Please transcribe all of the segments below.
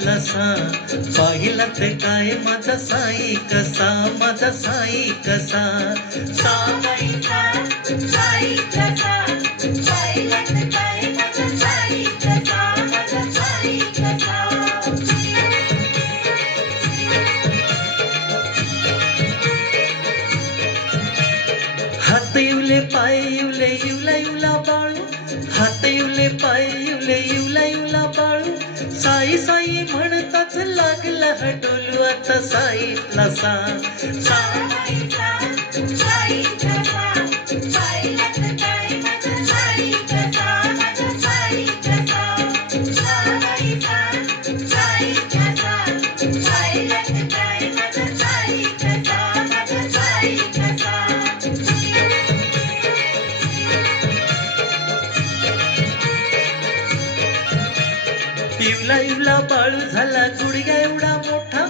बाई सा साईतला सा पाहिला ते काय? माझा साई कसा? माझा साई कसा? सा बाई सा. साईचा सा पाहिलात काय? माझा साईचा सा माझा साईचा सा हात येवले पाय येवले येवला येवला बाळू. हात येवले पाय येवले साई साई म्हणताच लागला हा डोलू आता साईतला सा इवला इवला बाळू झाला गुडघ्या एवढा मोठा.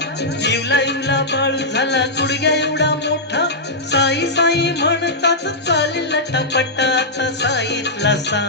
इवला इवला बाळू झाला गुडघ्या एवढा मोठा. साई साई म्हणताच चालेल टपटा आता साईतला सा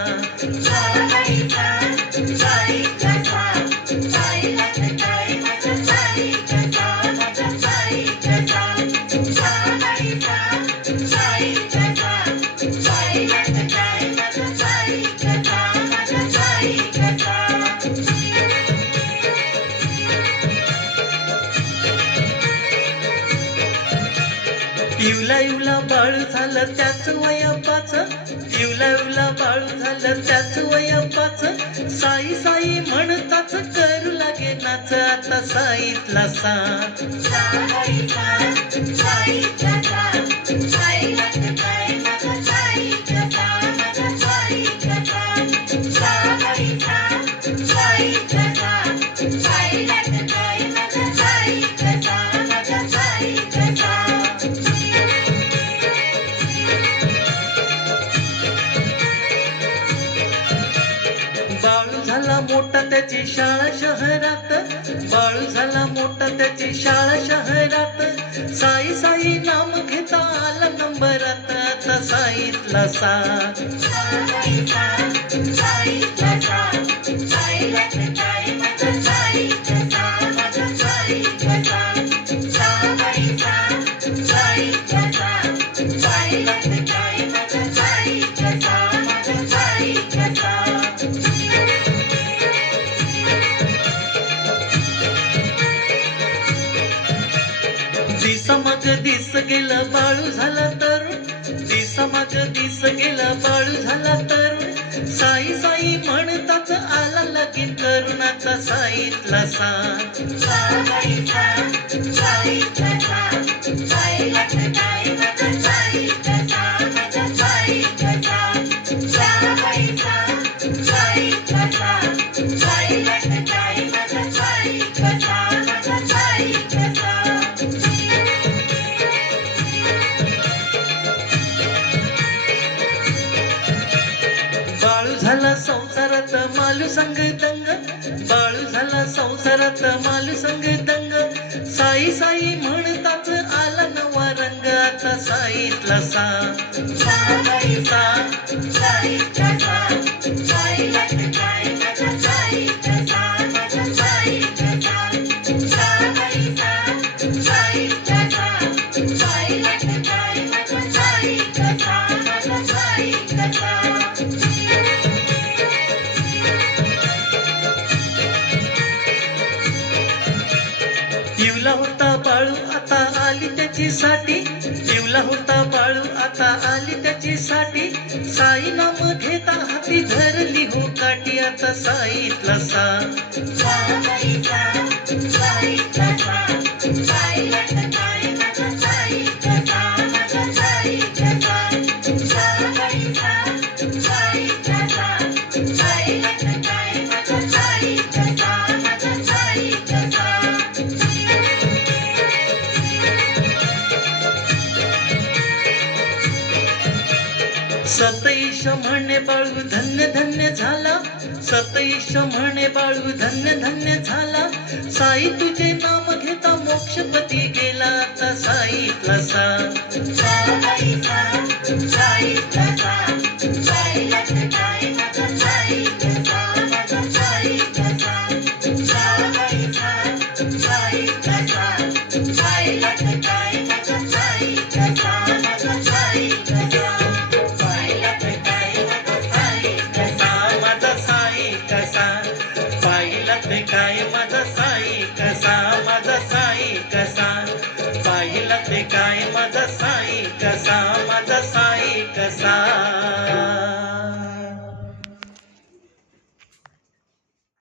इवला बाळू झालं त्याच वयापाच. इवला इवला बाळू झालं त्याच वयापाच. साई साई म्हणताच करू लागे नाच आता साईतला सा मोठा त्याची शाळा शहरात. बाळू झाला मोठा त्याची शाळा शहरात. साई साई नाम घेता आला नंबरात आता साईतला सा. साईचा दिसा दिस गेला बाळू झाला तरुण दिसा मग दिस गेला बाळू झाला तरुण साई साई म्हणताच आला लगी तरुणाचा साईतला सा संग दंग बाळू झाला संसारात मालू संग दंग. साई साई म्हणतात आला नवा रंग आता साईतला सा. साईचा सा जिवला होता बाळू आता आली त्याची साठी जिवला होता बाळू आता आली त्याची साठी साई नाम घेता हाती धरली हो काठी आता साईतला सा. साईचा सतैश म्हणे बाळू धन्य धन्य झाला. सतैश म्हणे बाळू धन्य धन्य झाला. साई तुझे नाम घेता मोक्षपती गेला आता साईतला सा Africa in